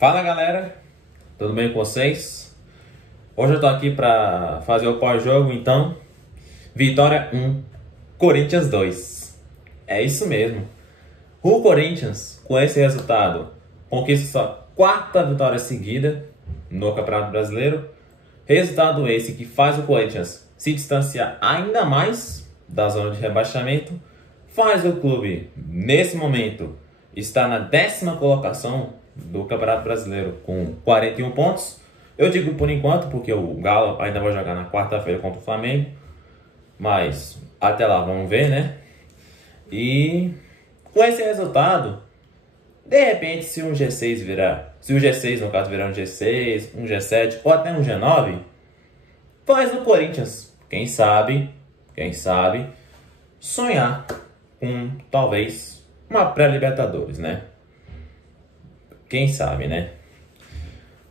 Fala galera, tudo bem com vocês? Hoje eu tô aqui pra fazer o pós-jogo, então Vitória 1, Corinthians 2. É isso mesmo. O Corinthians, com esse resultado, conquista sua quarta vitória seguida no Campeonato Brasileiro. Resultado esse que faz o Corinthians se distanciar ainda mais da zona de rebaixamento, faz o clube, nesse momento, estar na 10ª colocação do Campeonato Brasileiro com 41 pontos. Eu digo por enquanto porque o Galo ainda vai jogar na quarta-feira contra o Flamengo, mas até lá vamos ver, né? E com esse resultado, de repente, se um G6 virar, se o G6 no caso virar um G6, um G7 ou até um G9, faz o Corinthians, quem sabe, sonhar com talvez uma pré-Libertadores, né? Quem sabe, né?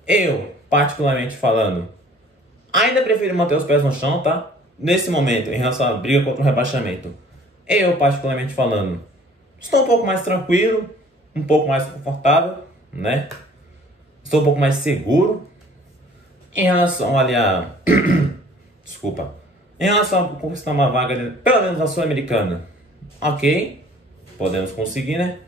Eu, particularmente falando, ainda prefiro manter os pés no chão, tá? Nesse momento, em relação à briga contra o rebaixamento, eu, particularmente falando, estou um pouco mais tranquilo, um pouco mais confortável, né? Estou um pouco mais seguro em relação ali a... Desculpa. Em relação a conquistar uma vaga, pelo menos na Sul-Americana. Ok, podemos conseguir, né?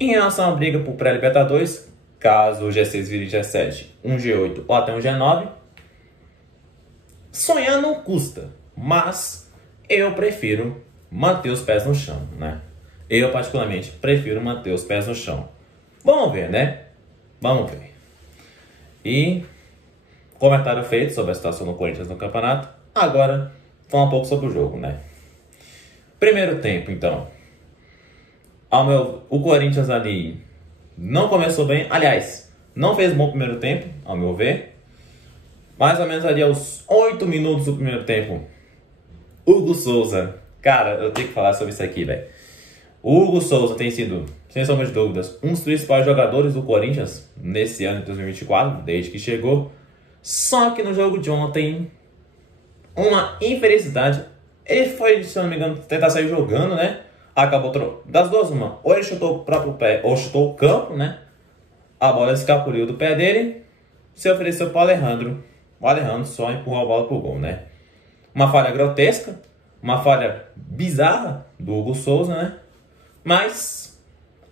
Em relação à briga por pré-Libertadores, caso o G6 vire G7, um G8 ou até um G9, sonhar não custa, mas eu prefiro manter os pés no chão, né? Eu, particularmente, prefiro manter os pés no chão. Vamos ver, né? Vamos ver. E comentário feito sobre a situação do Corinthians no campeonato. Agora, falar um pouco sobre o jogo, né? Primeiro tempo, então. O Corinthians ali não começou bem. Aliás, não fez bom primeiro tempo, ao meu ver. Mais ou menos ali aos 8 minutos do primeiro tempo, Hugo Souza. Cara, eu tenho que falar sobre isso aqui, velho. O Hugo Souza tem sido, sem sombra de dúvidas, um dos principais jogadores do Corinthians nesse ano de 2024, desde que chegou. Só que no jogo de ontem, uma infelicidade. Ele foi, se eu não me engano, tentar sair jogando, né? Acabou das duas, uma. Ou ele chutou o próprio pé, ou chutou o campo, né? A bola escapuliu do pé dele, se ofereceu para o Alejandro. O Alejandro só empurrou a bola pro gol, né? Uma falha grotesca, uma falha bizarra do Hugo Souza, né? Mas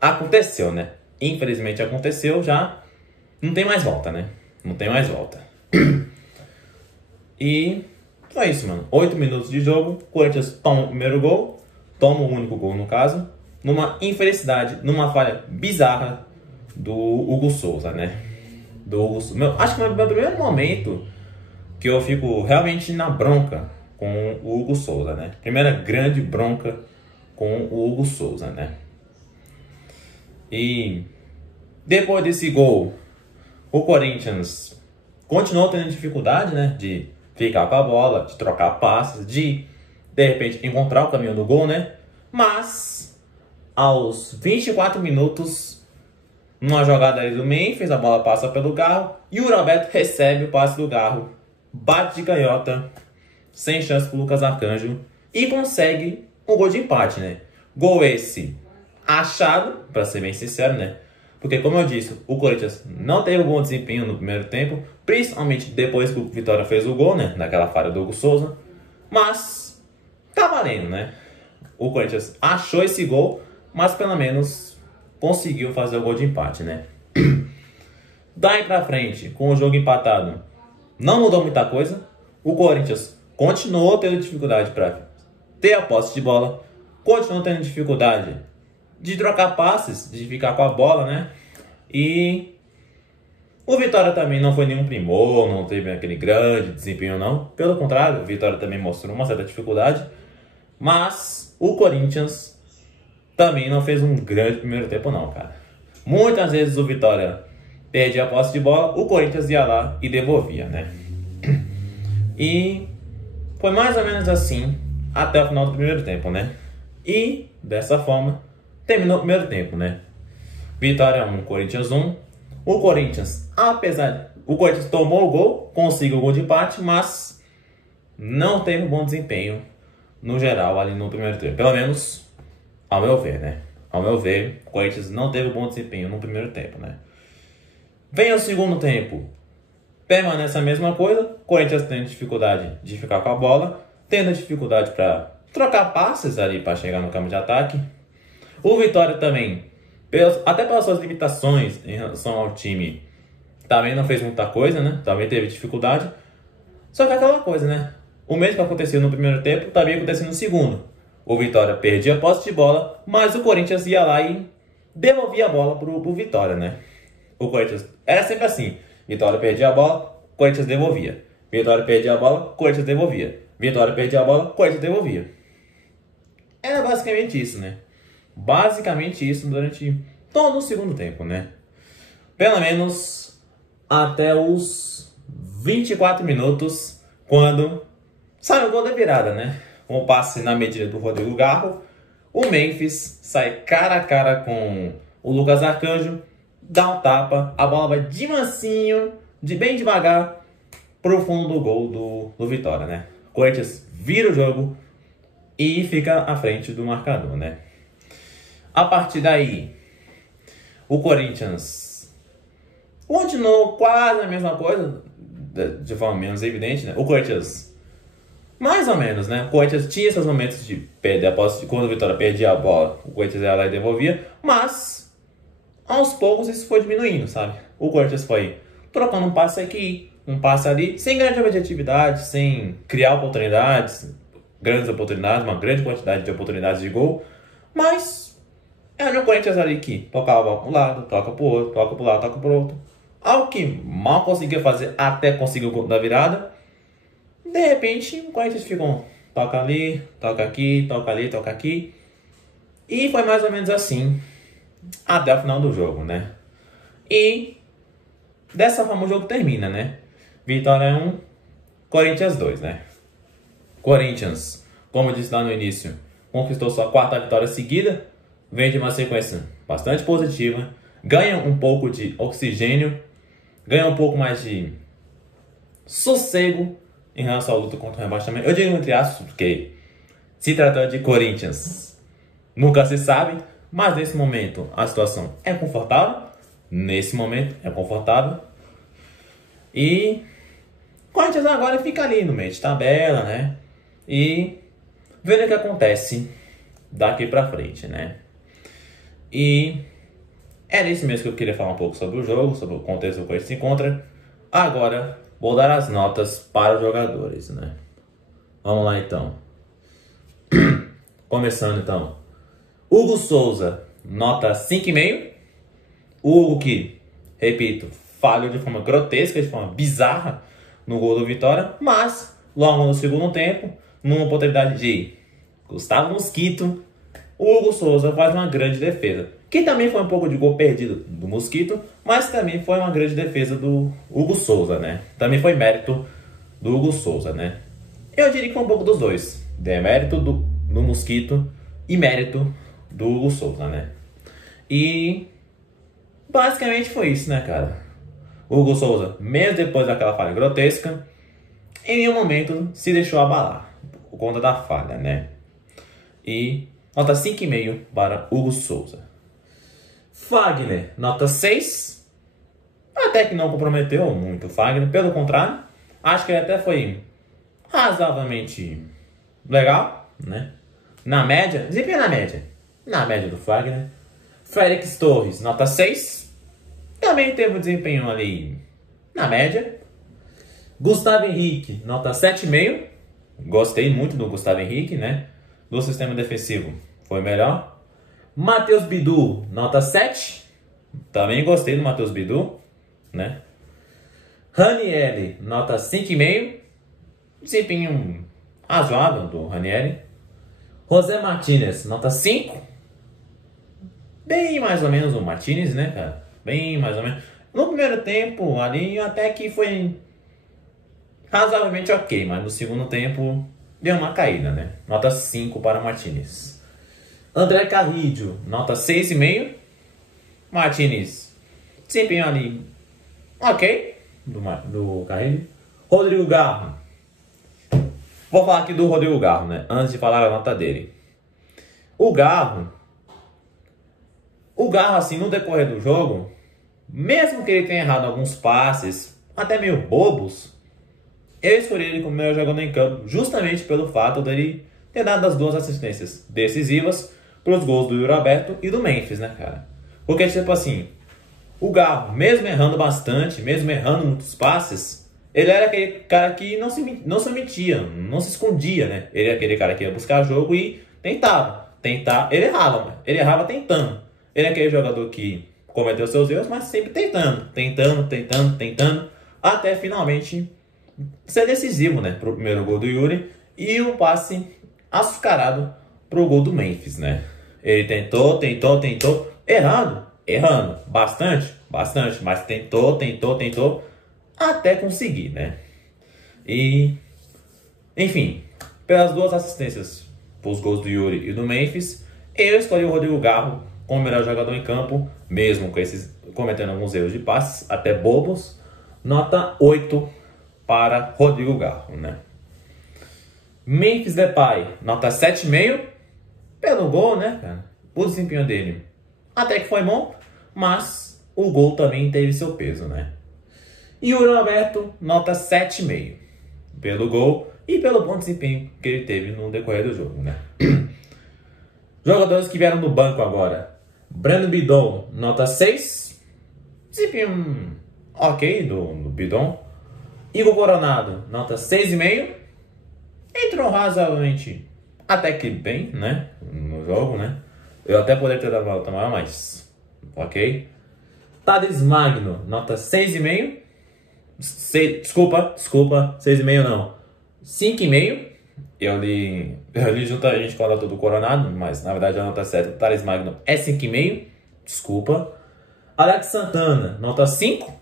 aconteceu, né? Infelizmente aconteceu, já não tem mais volta, né? Não tem mais volta. E foi isso, mano. 8 minutos de jogo, Corinthians toma o primeiro gol, toma o único gol no caso, numa infelicidade, numa falha bizarra do Hugo Souza, né? Acho que é o meu primeiro momento que eu fico realmente na bronca com o Hugo Souza, né? Primeira grande bronca com o Hugo Souza, né? E depois desse gol, o Corinthians continuou tendo dificuldade, né? De ficar com a bola, de trocar passes, de repente encontrar o caminho do gol, né? Mas aos 24 minutos, numa jogada ali do Memphis, a bola passa pelo Garro e o Roberto recebe o passe do Garro, bate de canhota, sem chance pro Lucas Arcanjo e consegue um gol de empate, né? Gol esse achado, para ser bem sincero, né? Porque, como eu disse, o Corinthians não teve um bom desempenho no primeiro tempo, principalmente depois que o Vitória fez o gol, né? Naquela falha do Hugo Souza. Mas tá valendo, né? O Corinthians achou esse gol, mas pelo menos conseguiu fazer o gol de empate, né? Daí pra frente, com o jogo empatado, não mudou muita coisa. O Corinthians continuou tendo dificuldade para ter a posse de bola, continuou tendo dificuldade de trocar passes, de ficar com a bola, né? E o Vitória também não foi nenhum primor, não teve aquele grande desempenho, não. Pelo contrário, o Vitória também mostrou uma certa dificuldade. Mas o Corinthians também não fez um grande primeiro tempo, não, cara. Muitas vezes o Vitória perdia a posse de bola, o Corinthians ia lá e devolvia, né? E foi mais ou menos assim até o final do primeiro tempo, né? E dessa forma terminou o primeiro tempo, né? Vitória 1, Corinthians 1. O Corinthians tomou o gol, conseguiu o gol de empate, mas não teve um bom desempenho no geral ali no primeiro tempo. Pelo menos ao meu ver, né? Ao meu ver, o Corinthians não teve um bom desempenho no primeiro tempo, né? Vem o segundo tempo. Permanece a mesma coisa. Corinthians tendo dificuldade de ficar com a bola. Tendo dificuldade para trocar passes ali para chegar no campo de ataque. O Vitória também, até pelas suas limitações em relação ao time, também não fez muita coisa, né? Também teve dificuldade. Só que aquela coisa, né? O mesmo que aconteceu no primeiro tempo, também aconteceu no segundo. O Vitória perdia a posse de bola, mas o Corinthians ia lá e devolvia a bola pro Vitória, né? O Corinthians era sempre assim. Vitória perdia a bola, Corinthians devolvia. Vitória perdia a bola, Corinthians devolvia. Vitória perdia a bola, Corinthians devolvia. Era basicamente isso, né? Basicamente isso durante todo o segundo tempo, né? Pelo menos até os 24 minutos, quando sai o gol da virada, né? Com o passe na medida do Rodrigo Garro, o Memphis sai cara a cara com o Lucas Arcanjo, dá um tapa, a bola vai de mansinho, bem devagar, pro fundo do gol do Vitória, né? O Corinthians vira o jogo e fica à frente do marcador, né? A partir daí, o Corinthians continuou quase a mesma coisa, de forma menos evidente, né? O Corinthians, mais ou menos, né? O Corinthians tinha esses momentos de perder a posse, quando o Vitória perdia a bola, o Corinthians ia lá e devolvia, mas aos poucos isso foi diminuindo, sabe? O Corinthians foi trocando um passe aqui, um passe ali, sem grande objetividade, sem criar oportunidades, grandes oportunidades, uma grande quantidade de oportunidades de gol, mas era o Corinthians ali que tocava para um lado, toca para o outro, toca para o lado, toca para o outro. Algo que mal conseguia fazer até conseguir o gol da virada. De repente, o Corinthians ficou, toca ali, toca aqui, toca ali, toca aqui. E foi mais ou menos assim até o final do jogo, né? E dessa forma o jogo termina, né? Vitória 1, Corinthians 2, né? Corinthians, como eu disse lá no início, conquistou sua quarta vitória seguida. Vem de uma sequência bastante positiva. Ganha um pouco de oxigênio. Ganha um pouco mais de sossego em relação à luta contra o rebaixamento. Eu digo entre aspas, porque se tratando de Corinthians, nunca se sabe. Mas nesse momento a situação é confortável. Nesse momento é confortável. E o Corinthians agora fica ali no meio de tabela, né? E vendo o que acontece daqui pra frente, né? E era isso mesmo que eu queria falar um pouco sobre o jogo, sobre o contexto que a gente se encontra. Agora vou dar as notas para os jogadores, né? Vamos lá então. Começando então. Hugo Souza, nota 5,5. O Hugo que, repito, falhou de forma grotesca, de forma bizarra no gol do Vitória, mas logo no segundo tempo, numa oportunidade de Gustavo Mosquito, o Hugo Souza faz uma grande defesa. Que também foi um pouco de gol perdido do Mosquito, mas também foi uma grande defesa do Hugo Souza, né? Também foi mérito do Hugo Souza, né? Eu diria que foi um pouco dos dois. Demérito do Mosquito e mérito do Hugo Souza, né? E basicamente foi isso, né, cara? O Hugo Souza, mesmo depois daquela falha grotesca, em nenhum momento se deixou abalar por conta da falha, né? E nota 5,5 para Hugo Souza. Fagner, nota 6. Até que não comprometeu muito o Fagner. Pelo contrário, acho que ele até foi razoavelmente legal, né? Na média, desempenho na média. Na média do Fagner. Félix Torres, nota 6. Também teve um desempenho ali na média. Gustavo Henrique, nota 7,5. Gostei muito do Gustavo Henrique, né? Do sistema defensivo foi melhor. Matheus Bidu, nota 7. Também gostei do Matheus Bidu, né? Ranieri, nota 5,5. Desempenho razoável do Ranieri. José Martínez, nota 5. Bem mais ou menos o Martínez, né, cara? Bem mais ou menos. No primeiro tempo, ali até que foi razoavelmente ok, mas no segundo tempo deu uma caída, né? Nota 5 para Martínez. André Carrillo, nota 6,5. Martínez, desempenho ali ok, do Carrillo. Rodrigo Garro. Vou falar aqui do Rodrigo Garro, né? Antes de falar a nota dele. O Garro, assim, no decorrer do jogo, mesmo que ele tenha errado alguns passes, até meio bobos, eu escolhi ele como melhor jogador em campo, justamente pelo fato dele ter dado as 2 assistências decisivas para os gols do Yuri Alberto e do Memphis, né, cara? Porque, tipo assim, o Garro, mesmo errando bastante, mesmo errando muitos passes, ele era aquele cara que não se omitia, não se escondia, né? Ele era aquele cara que ia buscar jogo e tentava. Ele errava tentando. Ele é aquele jogador que cometeu seus erros, mas sempre tentando, até finalmente ser decisivo, né? Pro primeiro gol do Yuri e o passe açucarado pro gol do Memphis, né? Ele tentou, errando, bastante, mas tentou, até conseguir, né? E, enfim, pelas 2 assistências para os gols do Yuri e do Memphis, eu escolhi o Rodrigo Garro como melhor jogador em campo, mesmo com esses cometendo alguns erros de passes, até bobos. Nota 8 para Rodrigo Garro, né? Memphis Depay, nota 7,5 pelo gol, né, cara? O desempenho dele até que foi bom, mas o gol também teve seu peso, né? E o Yuri Alberto, nota 7,5 pelo gol e pelo bom desempenho que ele teve no decorrer do jogo, né? Jogadores que vieram do banco agora. Brandon Bidon, nota 6. Desempenho ok do Bidon. Igor Coronado, nota 6,5. Entrou razoavelmente até que bem, né? No jogo, né? Eu até poderia ter dado uma nota maior, mas ok. Thales Magno, nota 6,5. Desculpa, 6,5 não. 5,5. Eu li juntamente com a nota do Coronado, mas na verdade a nota certa do Thales Magno é 5,5. Desculpa. Alex Santana, nota 5.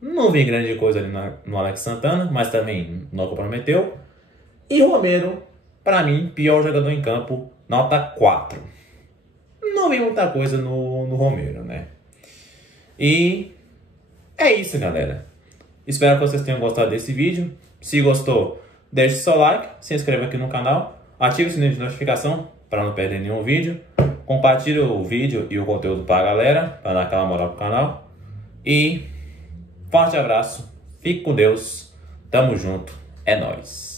Não vi grande coisa ali no Alex Santana, mas também não comprometeu. E Romero, para mim, pior jogador em campo, nota 4. Não vi muita coisa no Romero, né? E é isso, galera. Espero que vocês tenham gostado desse vídeo. Se gostou, deixe seu like, se inscreva aqui no canal, ative o sininho de notificação para não perder nenhum vídeo. Compartilhe o vídeo e o conteúdo para a galera, para dar aquela moral pro canal. E forte abraço, fique com Deus, tamo junto, é nóis.